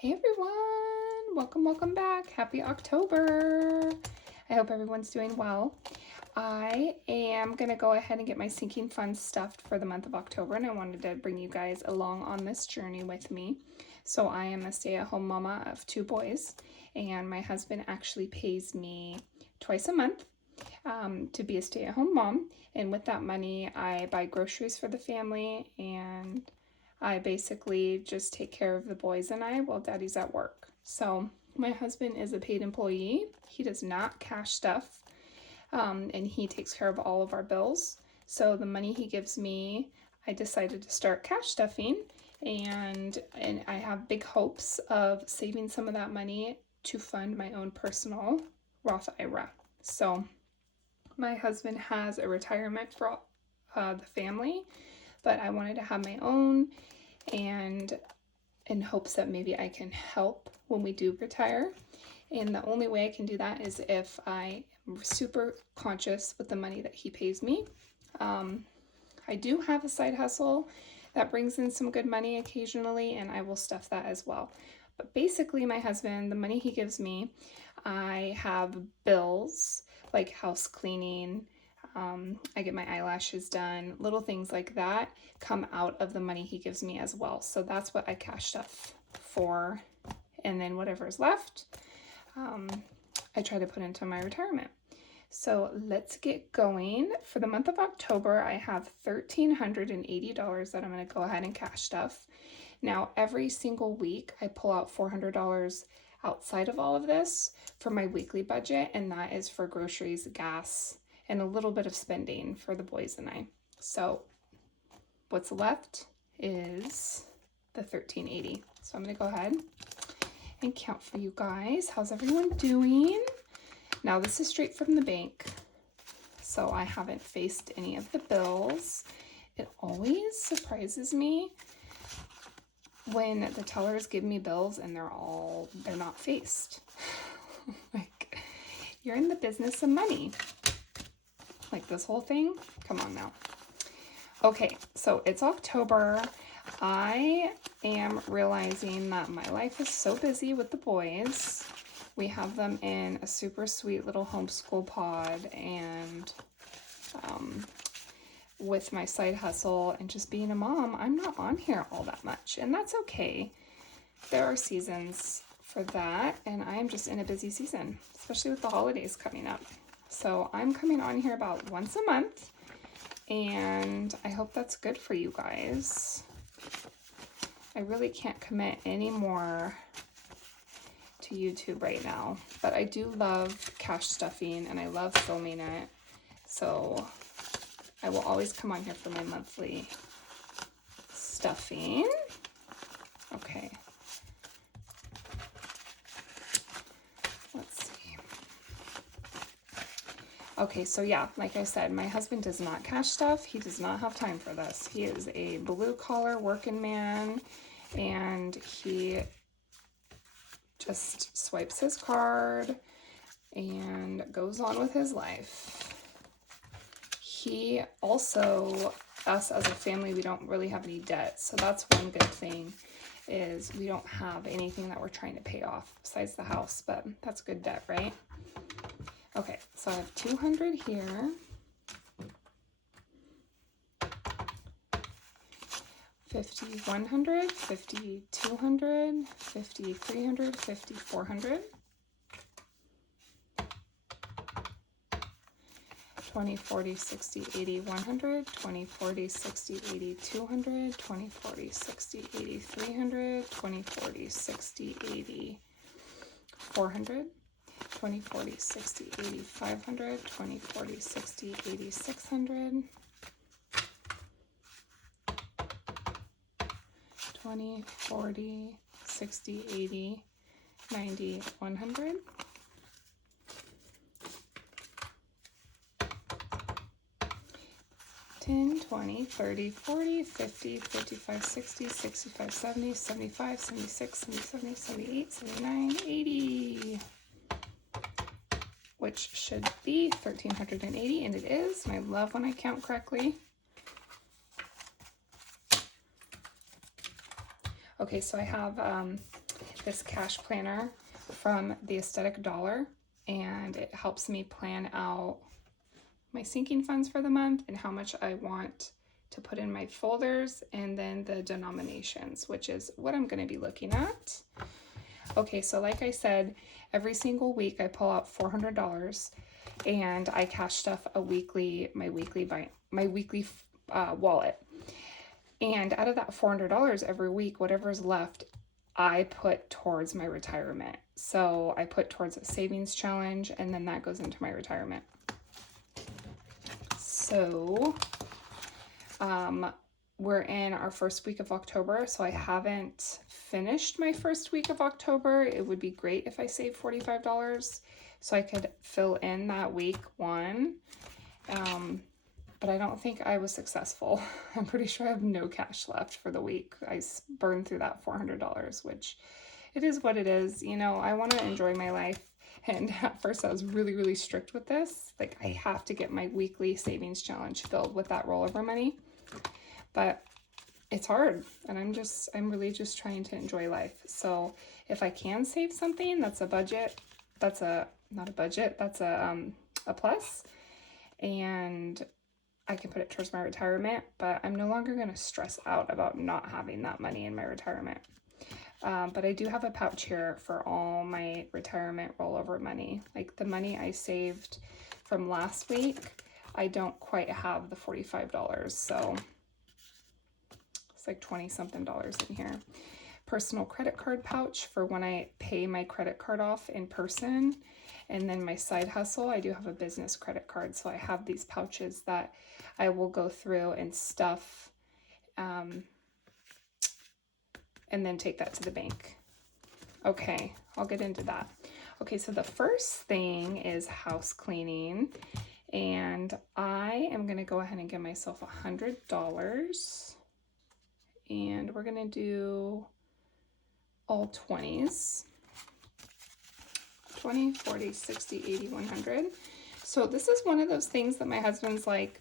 Hey everyone, welcome back. Happy October. I hope everyone's doing well. I am going to go ahead and get my sinking funds stuffed for the month of October, and I wanted to bring you guys along on this journey with me. So I am a stay-at-home mama of 2 boys, and my husband actually pays me twice a month to be a stay-at-home mom, and with that money I buy groceries for the family, and I basically just take care of the boys and I while daddy's at work. So my husband is a paid employee. He does not cash stuff, and he takes care of all of our bills. So the money he gives me, I decided to start cash stuffing, and I have big hopes of saving some of that money to fund my own personal Roth IRA. So my husband has a retirement for the family, but I wanted to have my own, and in hopes that maybe I can help when we do retire. And the only way I can do that is if I am super conscious with the money that he pays me. I do have a side hustle that brings in some good money occasionally, and I will stuff that as well. But basically, my husband, the money he gives me, I have bills like house cleaning, I get my eyelashes done, little things like that come out of the money he gives me as well. So that's what I cash stuff for. And then whatever is left, I try to put into my retirement. So let's get going. For the month of October, I have $1,380 that I'm going to go ahead and cash stuff. Now, every single week, I pull out $400 outside of all of this for my weekly budget, and that is for groceries, gas, and a little bit of spending for the boys and I. So what's left is the $1,380. So I'm going to go ahead and count for you guys. How's everyone doing? Now this is straight from the bank, so I haven't faced any of the bills. It always surprises me when the tellers give me bills and they're not faced. Like, you're in the business of money. Like this whole thing? Come on now. Okay, so it's October. I am realizing that my life is so busy with the boys. We have them in a super sweet little homeschool pod, and with my side hustle and just being a mom, I'm not on here all that much, and that's okay. There are seasons for that, and I am just in a busy season, especially with the holidays coming up. So I'm coming on here about once a month, and I hope that's good for you guys. I really can't commit any more to YouTube right now, but I do love cash stuffing and I love filming it. So I will always come on here for my monthly stuffing. Okay. Let's see. Okay, so yeah, like I said, my husband does not cash stuff. He does not have time for this. He is a blue collar working man, and he just swipes his card and goes on with his life. He also, us as a family, we don't really have any debt, so that's one good thing, is we don't have anything that we're trying to pay off besides the house, but that's good debt, right? Okay, so I have 200 here. 5,100, 5,200, 5,300, 5,400. 20, 40, 60, 80, 100, 20, 40, 60, 80, 200, 20, 40, 60, 80, 300, 20, 40, 60, 80, 400, 20, 40, 60, 80, 500, 20, 40, 60, 80, 600, 20, 40, 60, 80, 90, 100. 10, 20, 30, 40, 50, 55, 60, 65, 70, 75, 76, 77, 78, 79, 80. Which should be 1,380, and it is. And I love when I count correctly. Okay, so I have this cash planner from the Aesthetic Dollar, and it helps me plan out my sinking funds for the month and how much I want to put in my folders, and then the denominations, which is what I'm going to be looking at. Okay, so like I said, every single week I pull out $400 and I cash stuff my weekly wallet. And out of that $400 every week, whatever's left, I put towards my retirement. So I put towards a savings challenge, and then that goes into my retirement. So we're in our first week of October, so I haven't finished my first week of October. It would be great if I saved $45 so I could fill in that week one. But I don't think I was successful. I'm pretty sure I have no cash left for the week. I burned through that $400, which it is what it is. You know, I want to enjoy my life. And at first I was really, really strict with this. Like, I have to get my weekly savings challenge filled with that rollover money. But it's hard, and I'm really just trying to enjoy life. So if I can save something, that's a budget. That's not a budget. That's a plus. And I can put it towards my retirement, but I'm no longer going to stress out about not having that money in my retirement. But I do have a pouch here for all my retirement rollover money. Like the money I saved from last week, I don't quite have the $45, so it's like 20 something dollars in here. Personal credit card pouch for when I pay my credit card off in person. And then my side hustle, I do have a business credit card, so I have these pouches that I will go through and stuff, and then take that to the bank. Okay, I'll get into that. Okay, so the first thing is house cleaning, and I am gonna go ahead and give myself $100, and we're gonna do all 20s. 20, 40, 60, 80, 100. So this is one of those things that my husband's like,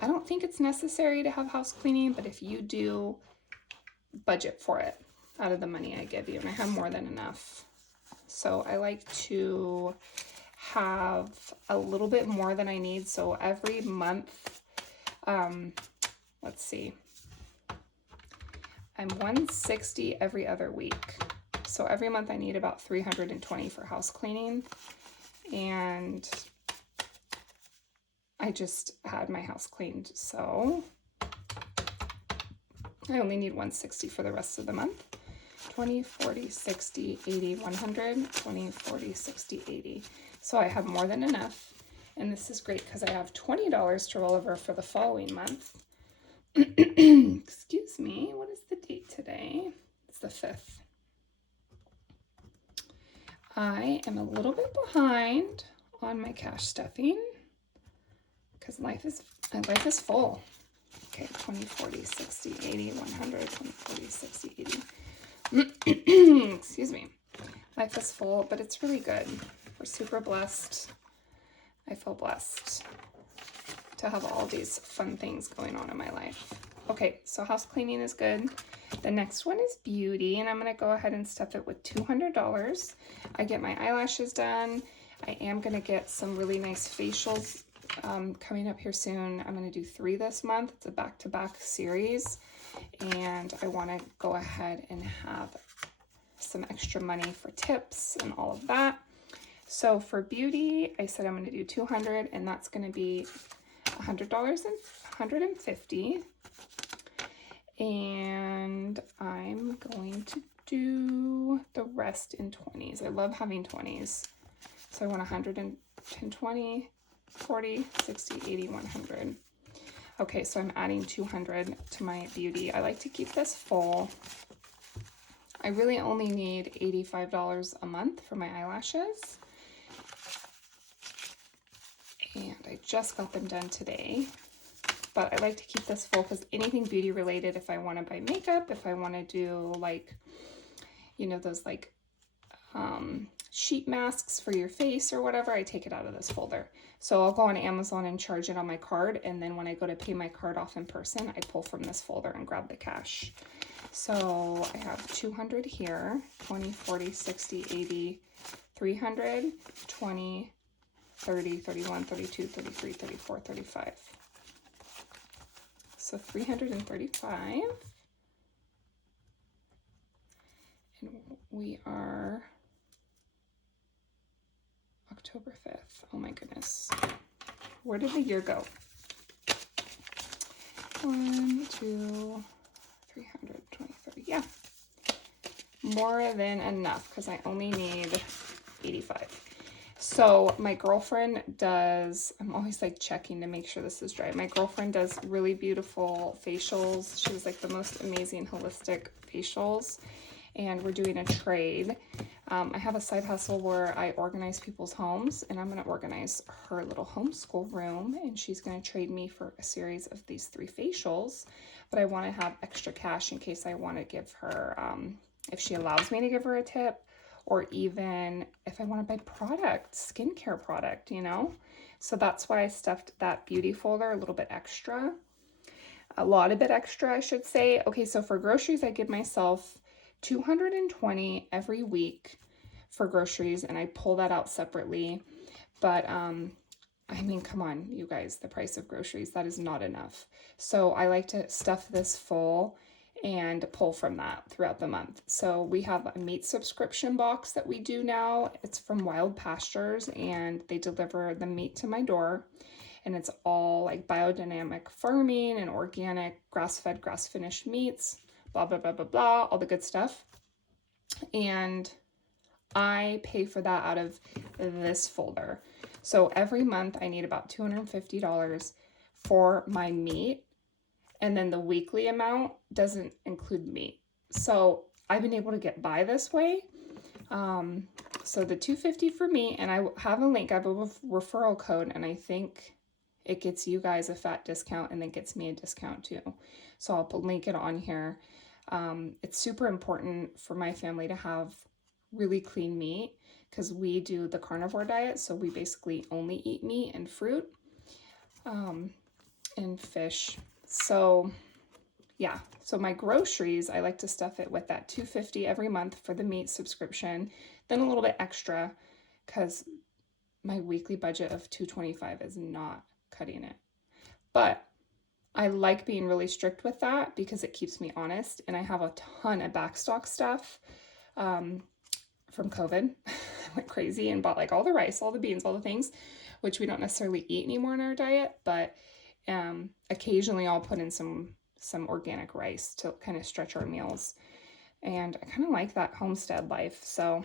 I don't think it's necessary to have house cleaning, but if you do, budget for it out of the money I give you. And I have more than enough. So I like to have a little bit more than I need. So every month, let's see, I'm 160 every other week. So every month I need about 320 for house cleaning, and I just had my house cleaned, so I only need 160 for the rest of the month. 20, 40, 60, 80, 100, 20, 40, 60, 80. So I have more than enough, and this is great because I have $20 to roll over for the following month. Excuse me, what is the date today? It's the 5th. I am a little bit behind on my cash stuffing because life is full. Okay, 20, 40, 60, 80, 100, 20, 40, 60, 80. Excuse me. Life is full, but it's really good. We're super blessed. I feel blessed to have all these fun things going on in my life. Okay, so house cleaning is good. The next one is beauty, and I'm going to go ahead and stuff it with $200. I get my eyelashes done. I am going to get some really nice facials coming up here soon. I'm going to do 3 this month. It's a back-to-back series, and I want to go ahead and have some extra money for tips and all of that. So for beauty, I said I'm going to do $200, and that's going to be $100 and $150. And I'm going to do the rest in 20s. I love having 20s. So I want 120, 40, 60, 80, 100. Okay, so I'm adding 200 to my beauty. I like to keep this full. I really only need $85 a month for my eyelashes. And I just got them done today. But I like to keep this full because anything beauty related, if I want to buy makeup, if I want to do like, you know, those like sheet masks for your face or whatever, I take it out of this folder. So I'll go on Amazon and charge it on my card, and then when I go to pay my card off in person, I pull from this folder and grab the cash. So I have 200 here, 20, 40, 60, 80, 300, 20, 30, 31, 32, 33, 34, 35. So 335. And we are October 5th. Oh my goodness. Where did the year go? 1, 2, 300, 20, 30. Yeah. More than enough because I only need 85. So my girlfriend does, I'm always like checking to make sure this is dry. My girlfriend does really beautiful facials. She was like the most amazing holistic facials. And we're doing a trade. I have a side hustle where I organize people's homes, and I'm going to organize her little homeschool room, and she's going to trade me for a series of these 3 facials. But I want to have extra cash in case I want to give her, if she allows me to give her a tip, or even if I want to buy product, skincare product, you know? So that's why I stuffed that beauty folder a little bit extra. A lot of bit extra, I should say. Okay, so for groceries, I give myself $220 every week for groceries, and I pull that out separately. But I mean, come on, you guys, the price of groceries, that is not enough. So I like to stuff this full and pull from that throughout the month. So we have a meat subscription box that we do now. It's from Wild Pastures, and they deliver the meat to my door. And it's all like biodynamic farming and organic, grass-fed, grass-finished meats, blah, blah, blah, blah, blah, all the good stuff. And I pay for that out of this folder. So every month I need about $250 for my meat. And then the weekly amount doesn't include meat. So I've been able to get by this way. So the $250 for me, and I have a link, I have a referral code, and I think it gets you guys a fat discount and then gets me a discount too. So I'll link it on here. It's super important for my family to have really clean meat because we do the carnivore diet. So we basically only eat meat and fruit and fish. So yeah, so my groceries, I like to stuff it with that $250 every month for the meat subscription, then a little bit extra because my weekly budget of $225 is not cutting it. But I like being really strict with that because it keeps me honest, and I have a ton of backstock stuff from COVID. I went crazy and bought like all the rice, all the beans, all the things, which we don't necessarily eat anymore in our diet, but occasionally I'll put in some organic rice to kind of stretch our meals. And I kind of like that homestead life. So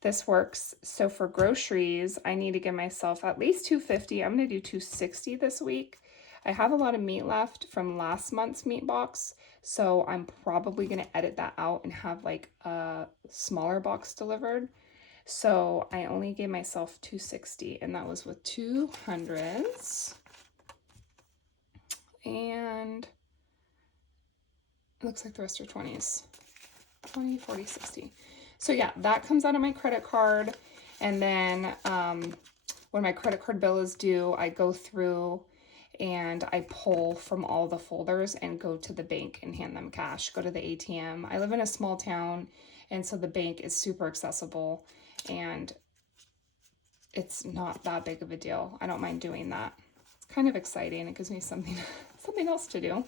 this works. So for groceries, I need to give myself at least $250. I'm going to do $260 this week. I have a lot of meat left from last month's meat box, so I'm probably going to edit that out and have like a smaller box delivered. So I only gave myself $260, and that was with 200s. And it looks like the rest are 20s. 20, 40, 60. So yeah, that comes out of my credit card. And then when my credit card bill is due, I go through and I pull from all the folders and go to the bank and hand them cash, go to the ATM. I live in a small town, and so the bank is super accessible, and it's not that big of a deal. I don't mind doing that. It's kind of exciting. It gives me something else to do.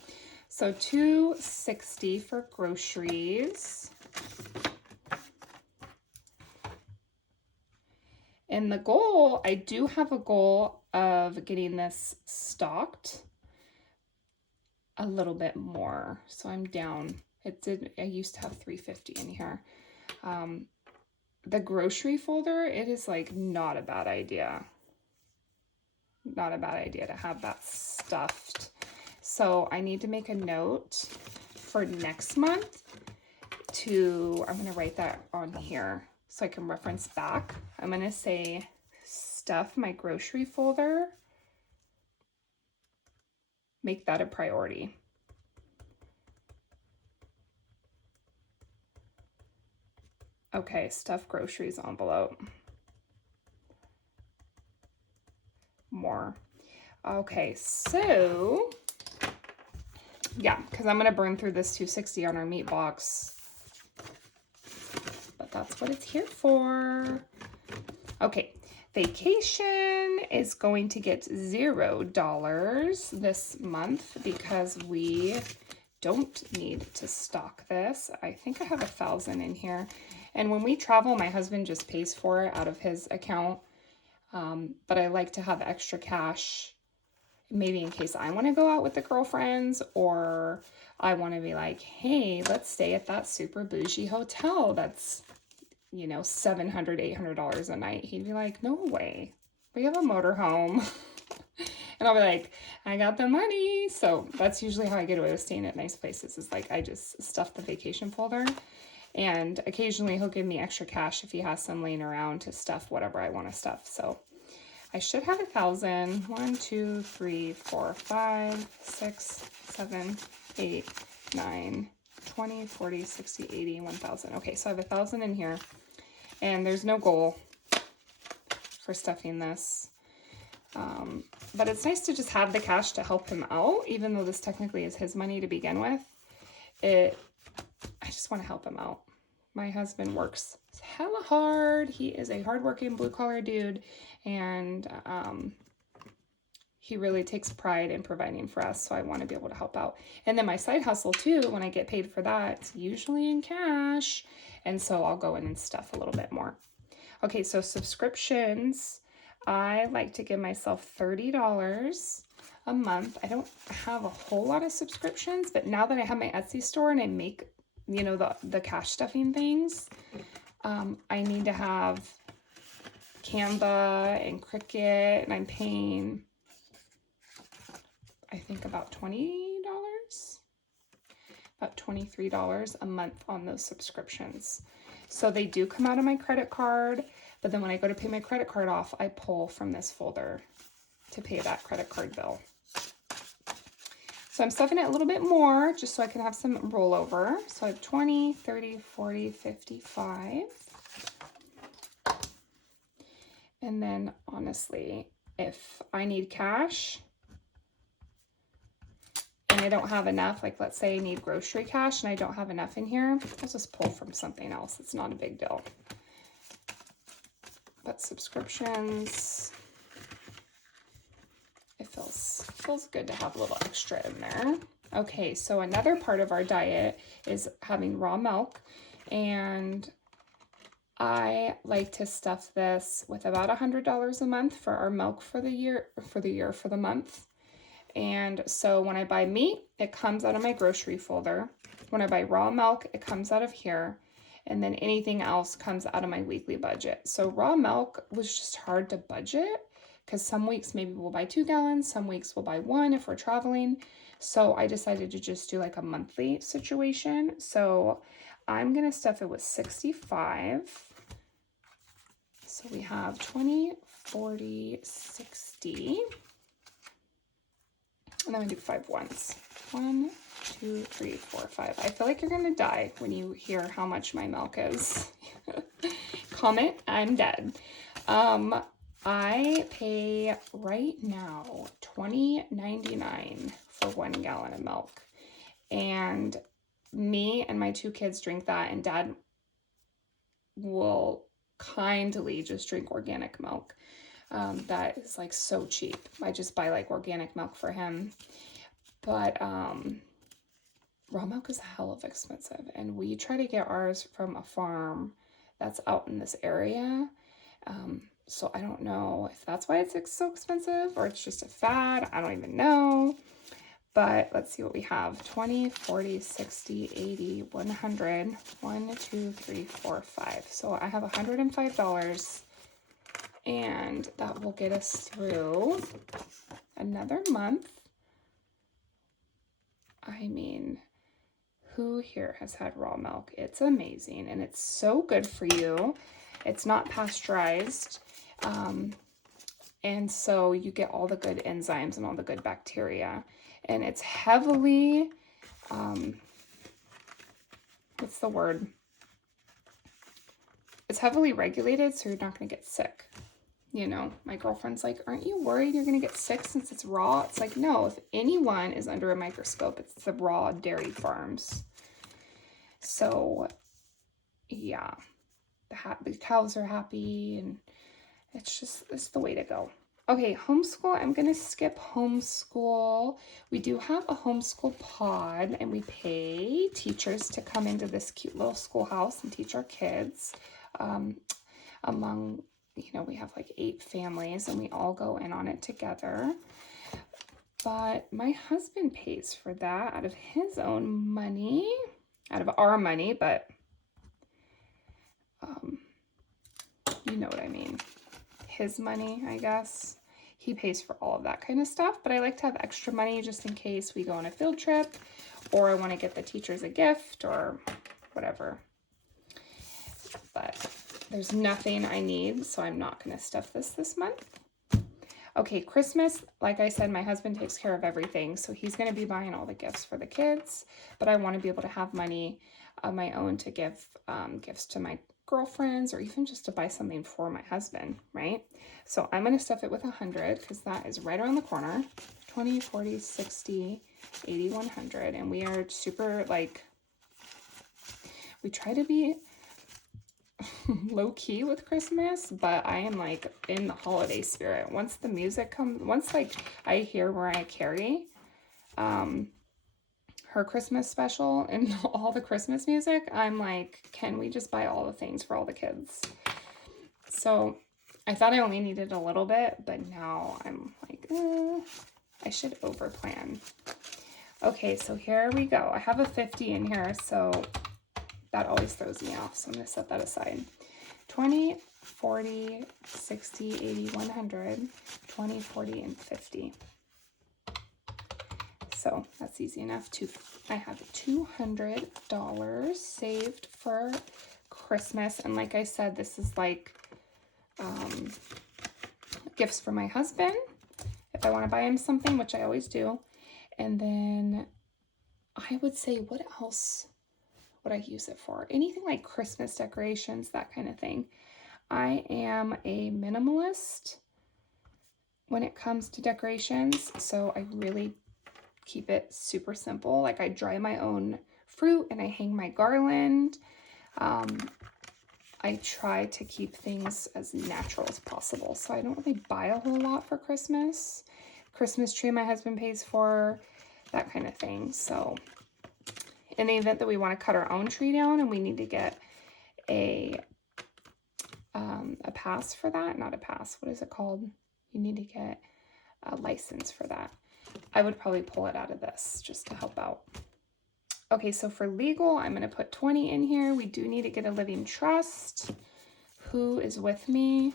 So $260 for groceries. And the goal, I do have a goal of getting this stocked a little bit more. So I'm down. I used to have $350 in here. The grocery folder, it is like not a bad idea. Not a bad idea to have that stuffed. So I need to make a note for next month I'm going to write that on here so I can reference back. I'm going to say stuff my grocery folder. Make that a priority. Okay, stuff groceries envelope. More. Okay, so Yeah, because I'm going to burn through this $2.60 on our meat box. But that's what it's here for. Okay, vacation is going to get $0 this month because we don't need to stock this. I think I have 1,000 in here. And when we travel, my husband just pays for it out of his account. But I like to have extra cash, maybe in case I want to go out with the girlfriends, or I want to be like, hey, let's stay at that super bougie hotel that's, you know, $700, $800 a night. He'd be like, no way. We have a motorhome. And I'll be like, I got the money. So that's usually how I get away with staying at nice places, is like I just stuff the vacation folder. And occasionally he'll give me extra cash if he has some laying around to stuff whatever I want to stuff. So I should have 1,000. 1, 2, 3, 4, 5, 6, 7, 8, 9, 20, 40, 60, 80, 1,000. Okay, so I have 1,000 in here. And there's no goal for stuffing this. But it's nice to just have the cash to help him out, even though this technically is his money to begin with. I just want to help him out. My husband works hella hard. He is a hardworking blue-collar dude, and he really takes pride in providing for us, so I want to be able to help out. And then my side hustle, too, when I get paid for that, it's usually in cash, and so I'll go in and stuff a little bit more. Okay, so subscriptions. I like to give myself $30 a month. I don't have a whole lot of subscriptions, but now that I have my Etsy store and I make, you know, the cash stuffing things, I need to have Canva and Cricut, and I'm paying, I think, about $20, about $23 a month on those subscriptions. So they do come out of my credit card, but then when I go to pay my credit card off, I pull from this folder to pay that credit card bill. So I'm stuffing it a little bit more just so I can have some rollover. So I have 20, 30, 40, 55. And then honestly, if I need cash and I don't have enough, like let's say I need grocery cash and I don't have enough in here, I'll just pull from something else. It's not a big deal. But subscriptions, it feels good to have a little extra in there. Okay, so another part of our diet is having raw milk, and I like to stuff this with about $100 a month for our milk for the month. And so when I buy meat, it comes out of my grocery folder. When I buy raw milk, it comes out of here. And then anything else comes out of my weekly budget. So raw milk was just hard to budget because some weeks maybe we'll buy 2 gallons, some weeks we'll buy 1 if we're traveling. So I decided to just do like a monthly situation. So I'm going to stuff it with 65. So we have 20, 40, 60. And then we do 5 ones. 1, 2, 3, 4, 5. I feel like you're gonna die when you hear how much my milk is. Comment, I'm dead. I pay right now $20.99 for 1 gallon of milk. And me and my 2 kids drink that, and Dad will kindly just drink organic milk. That is like so cheap. I just buy like organic milk for him. But raw milk is hell of expensive, and we try to get ours from a farm that's out in this area. So I don't know if that's why it's so expensive or it's just a fad. I don't even know. But let's see what we have. 20, 40, 60, 80, 100. 1, 2, 3, 4, 5. So I have $105. And that will get us through another month. I mean, who here has had raw milk? It's amazing, and it's so good for you. It's not pasteurized, and so you get all the good enzymes and all the good bacteria. And it's heavily, what's the word? It's heavily regulated, so you're not going to get sick. You know, my girlfriend's like, aren't you worried you're going to get sick since it's raw? It's like, no, if anyone is under a microscope, it's the raw dairy farms. So, yeah, the cows are happy, and it's the way to go. Okay, homeschool, I'm going to skip homeschool. We do have a homeschool pod, and we pay teachers to come into this cute little schoolhouse and teach our kids. Among, we have like 8 families, and we all go in on it together. But my husband pays for that out of his own money, out of our money, but you know what I mean. His money, I guess. He pays for all of that kind of stuff, but I like to have extra money just in case we go on a field trip, or I want to get the teachers a gift or whatever. But there's nothing I need, so I'm not going to stuff this month. Okay, Christmas, like I said, my husband takes care of everything, so he's going to be buying all the gifts for the kids, but I want to be able to have money of my own to give gifts to my girlfriends, or even just to buy something for my husband, right? So I'm going to stuff it with 100 because that is right around the corner. 20, 40, 60, 80, 100, and we are super, like, we try to be low key with Christmas, but I am like in the holiday spirit. Once the music comes, once like I hear Mariah Carey, her Christmas special and all the Christmas music, I'm like, can we just buy all the things for all the kids? So I thought I only needed a little bit, but now I'm like, I should over plan. Okay, so here we go. I have a 50 in here, so that always throws me off, so I'm going to set that aside. 20, 40, 60, 80, 100, 20, 40, and 50. So that's easy enough. I have $200 saved for Christmas, and like I said, this is like gifts for my husband if I want to buy him something, which I always do. And then I would say, what else would I use it for? Anything like Christmas decorations, that kind of thing. I am a minimalist when it comes to decorations, so I really keep it super simple. Like I dry my own fruit and I hang my garland. I try to keep things as natural as possible, so I don't really buy a whole lot for Christmas. Christmas tree my husband pays for, that kind of thing. So in the event that we want to cut our own tree down and we need to get a pass for that, not a pass, what is it called? You need to get a license for that. I would probably pull it out of this just to help out. Okay, so for legal, I'm going to put 20 in here. We do need to get a living trust. Who is with me?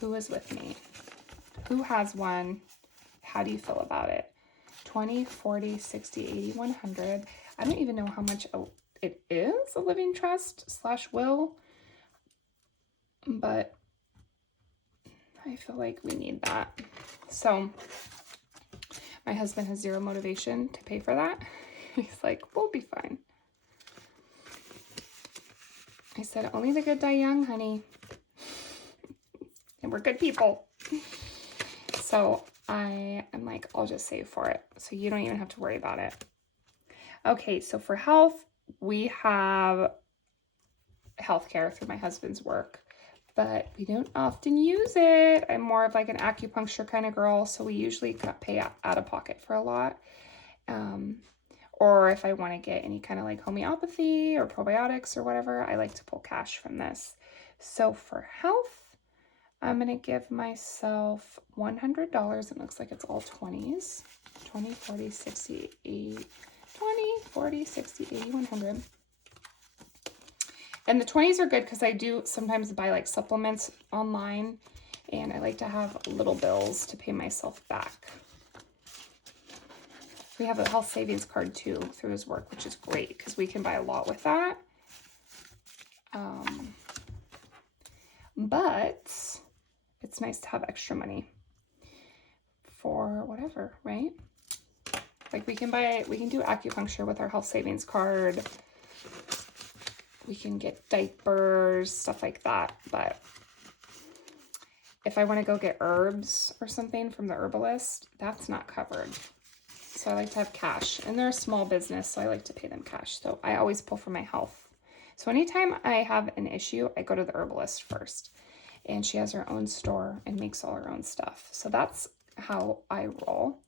Who is with me? Who has one? How do you feel about it? 20, 40, 60, 80, 100. I don't even know how much it is, a living trust / will, but I feel like we need that. So my husband has zero motivation to pay for that. He's like, we'll be fine. I said, only the good die young, honey. And we're good people. So I'm like, I'll just save for it. So you don't even have to worry about it. Okay, so for health, we have healthcare through my husband's work, but we don't often use it. I'm more of like an acupuncture kind of girl, so we usually pay out of pocket for a lot. Or if I want to get any kind of like homeopathy or probiotics or whatever, I like to pull cash from this. So for health, I'm going to give myself $100. It looks like it's all 20s. 20, 40, 60, 80, 20, 40, 60, 80, 100. And the 20s are good because I do sometimes buy like supplements online, and I like to have little bills to pay myself back. We have a health savings card too through his work, which is great because we can buy a lot with that. But it's nice to have extra money for whatever, right? Like we can do acupuncture with our health savings card. We can get diapers, stuff like that. But if I want to go get herbs or something from the herbalist, that's not covered. So I like to have cash, and they're a small business, so I like to pay them cash. So I always pull for my health. So anytime I have an issue, I go to the herbalist first, and she has her own store and makes all her own stuff. So that's how I roll.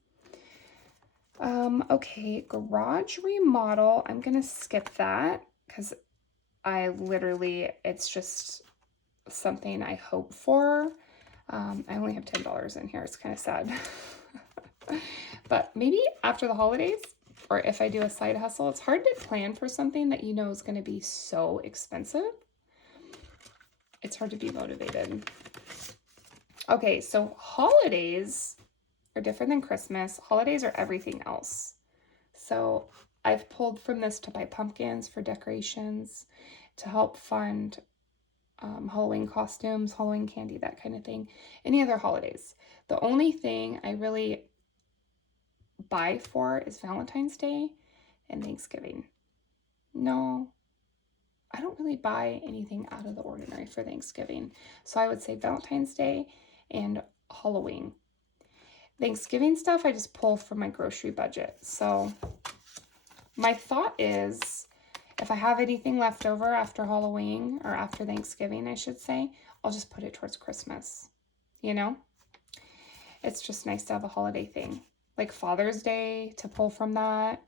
Okay, garage remodel. I'm gonna skip that because it's just something I hope for. I only have $10 in here. It's kind of sad. But maybe after the holidays, or if I do a side hustle, it's hard to plan for something that you know is going to be so expensive. It's hard to be motivated. Okay, so holidays are different than Christmas. Holidays are everything else. So I've pulled from this to buy pumpkins for decorations, to help fund Halloween costumes, Halloween candy, that kind of thing. Any other holidays. The only thing I really buy for is Valentine's Day and Thanksgiving. No, I don't really buy anything out of the ordinary for Thanksgiving. So I would say Valentine's Day and Halloween. Thanksgiving stuff I just pull from my grocery budget. So my thought is, if I have anything left over after Halloween, or after Thanksgiving, I should say, I'll just put it towards Christmas. You know? It's just nice to have a holiday thing. Like Father's Day, to pull from that.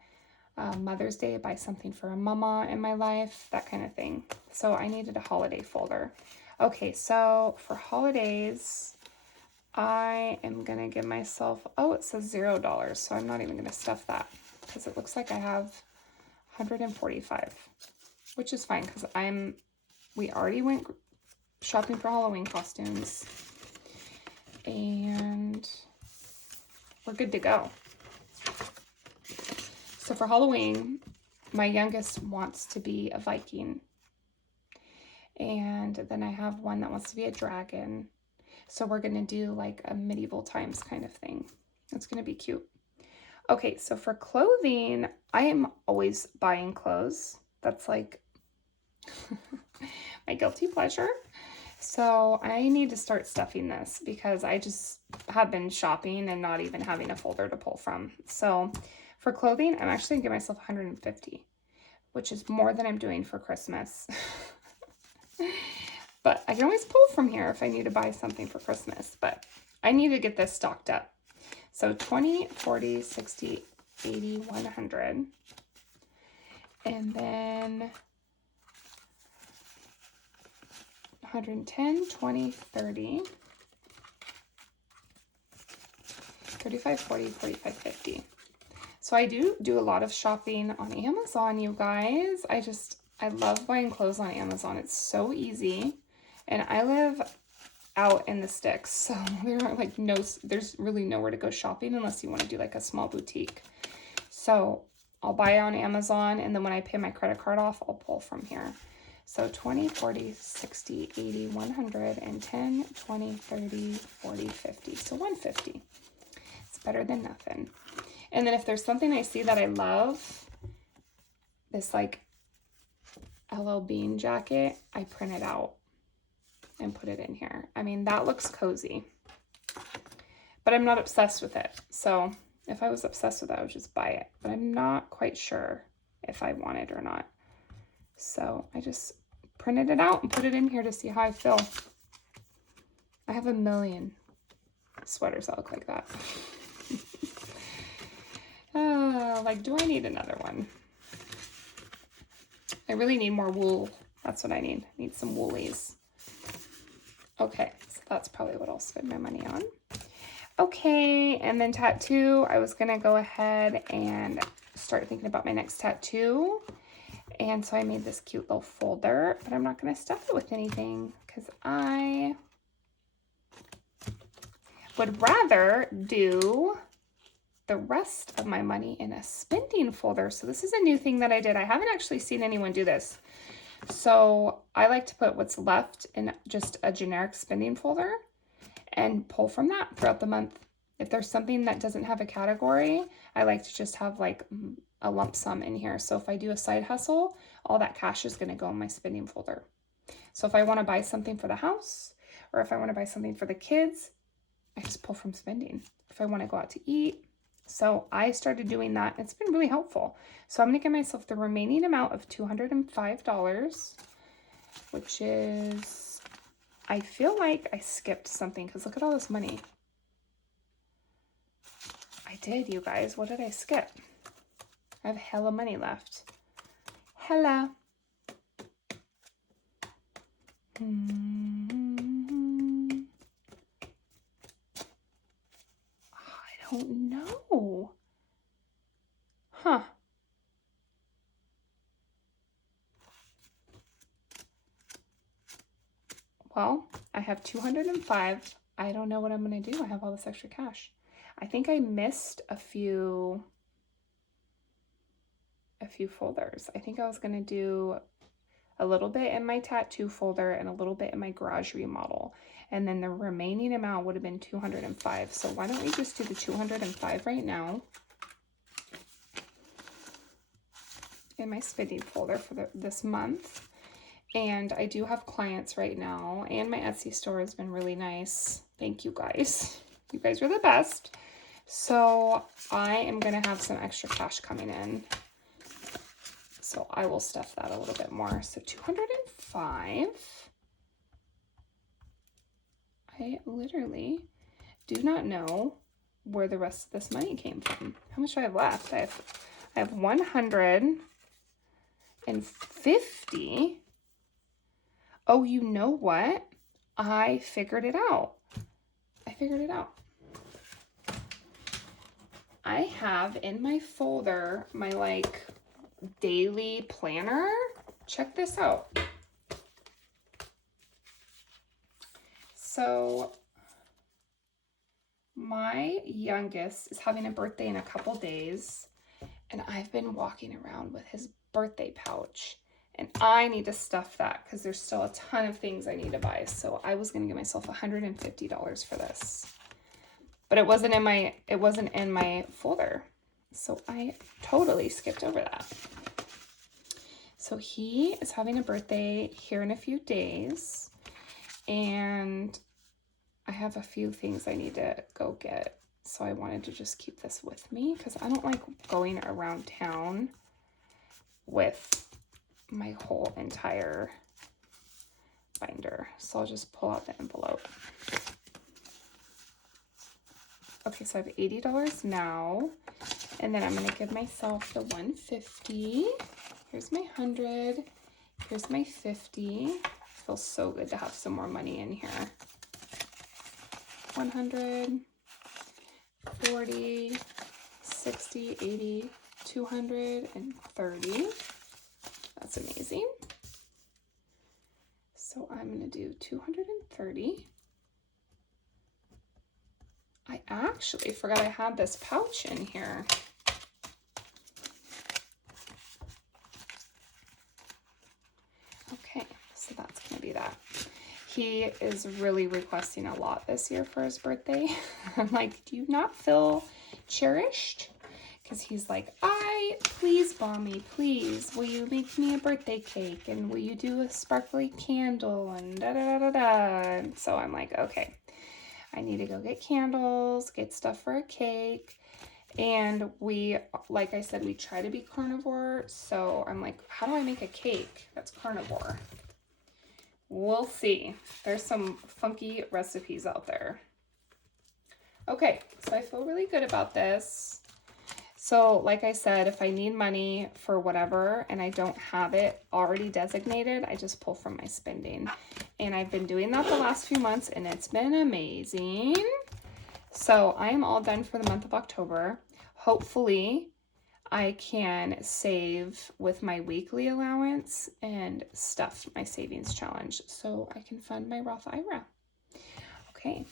Mother's Day, buy something for a mama in my life, that kind of thing. So I needed a holiday folder. Okay, so for holidays, I am going to give myself, oh, it says $0, so I'm not even going to stuff that because it looks like I have 145, which is fine because we already went shopping for Halloween costumes and we're good to go. So for Halloween, my youngest wants to be a Viking. And then I have one that wants to be a dragon. So we're going to do like a medieval times kind of thing. It's going to be cute. Okay, so for clothing, I am always buying clothes. That's like my guilty pleasure. So I need to start stuffing this because I just have been shopping and not even having a folder to pull from. So for clothing, I'm actually gonna give myself 150, which is more than I'm doing for Christmas. But I can always pull from here if I need to buy something for Christmas, but I need to get this stocked up. So 20, 40, 60, 80, 100. And then 110, 20, 30, 35, 40, 45, 50. So I do a lot of shopping on Amazon, you guys. I love buying clothes on Amazon. It's so easy. And I live out in the sticks, so there are like there's really nowhere to go shopping unless you want to do like a small boutique. So I'll buy on Amazon, and then when I pay my credit card off, I'll pull from here. So 20, 40, 60, 80, 100, and 10, 20, 30, 40, 50. So 150. It's better than nothing. And then if there's something I see that I love, this like LL Bean jacket, I print it out and put it in here. I mean, that looks cozy, but I'm not obsessed with it. So if I was obsessed with it, I would just buy it, but I'm not quite sure if I want it or not. So I just printed it out and put it in here to see how I feel. I have a million sweaters that look like that. Like, do I need another one? I really need more wool. That's what I need. I need some woolies. Okay, so that's probably what I'll spend my money on. Okay, and then tattoo. I was gonna go ahead and start thinking about my next tattoo. And so I made this cute little folder, but I'm not gonna stuff it with anything because I would rather do the rest of my money in a spending folder. So this is a new thing that I did. I haven't actually seen anyone do this. So I like to put what's left in just a generic spending folder and pull from that throughout the month. If there's something that doesn't have a category, I like to just have like a lump sum in here. So if I do a side hustle, all that cash is going to go in my spending folder. So if I want to buy something for the house, or if I want to buy something for the kids, I just pull from spending. If I want to go out to eat. So I started doing that. It's been really helpful. So I'm going to give myself the remaining amount of $205, which is, I feel like I skipped something because look at all this money. I did, you guys. What did I skip? I have hella money left. Hella. I don't know. Huh. Well, I have 205. I don't know what I'm going to do. I have all this extra cash. I think I missed a few folders. I think I was going to do a little bit in my tattoo folder and a little bit in my garage remodel. And then the remaining amount would have been 205. So why don't we just do the 205 right now in my spending folder for this month. And I do have clients right now, and my Etsy store has been really nice. Thank you guys. You guys are the best. So I am going to have some extra cash coming in. So I will stuff that a little bit more. So 205. I literally do not know where the rest of this money came from. How much do I have left? I have 150. Oh, you know what? I figured it out. I have in my folder my like daily planner. Check this out. So my youngest is having a birthday in a couple days, and I've been walking around with his birthday pouch. And I need to stuff that because there's still a ton of things I need to buy. So I was going to give myself $150 for this. But it wasn't in my folder. So I totally skipped over that. So he is having a birthday here in a few days. And I have a few things I need to go get. So I wanted to just keep this with me because I don't like going around town with my whole entire binder. So I'll just pull out the envelope. Okay, so I have $80 now, and then I'm going to give myself the 150. Here's my 100. Here's my 50. Feels so good to have some more money in here. 100, 40, 60, 80, 230. That's amazing. So I'm going to do 230. I actually forgot I had this pouch in here. Okay, so that's going to be that. He is really requesting a lot this year for his birthday. I'm like, do you not feel cherished? Because he's like, please, Mommy, please, will you make me a birthday cake? And will you do a sparkly candle? And da-da-da-da-da. And so I'm like, okay, I need to go get candles, get stuff for a cake. And we, like I said, we try to be carnivore. So I'm like, how do I make a cake that's carnivore? We'll see. There's some funky recipes out there. Okay, so I feel really good about this. So like I said, if I need money for whatever and I don't have it already designated, I just pull from my spending. And I've been doing that the last few months and it's been amazing. So I am all done for the month of October. Hopefully I can save with my weekly allowance and stuff my savings challenge so I can fund my Roth IRA. Okay,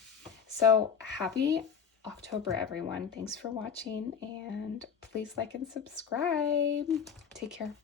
so happy October, everyone. Thanks for watching, and please like and subscribe. Take care.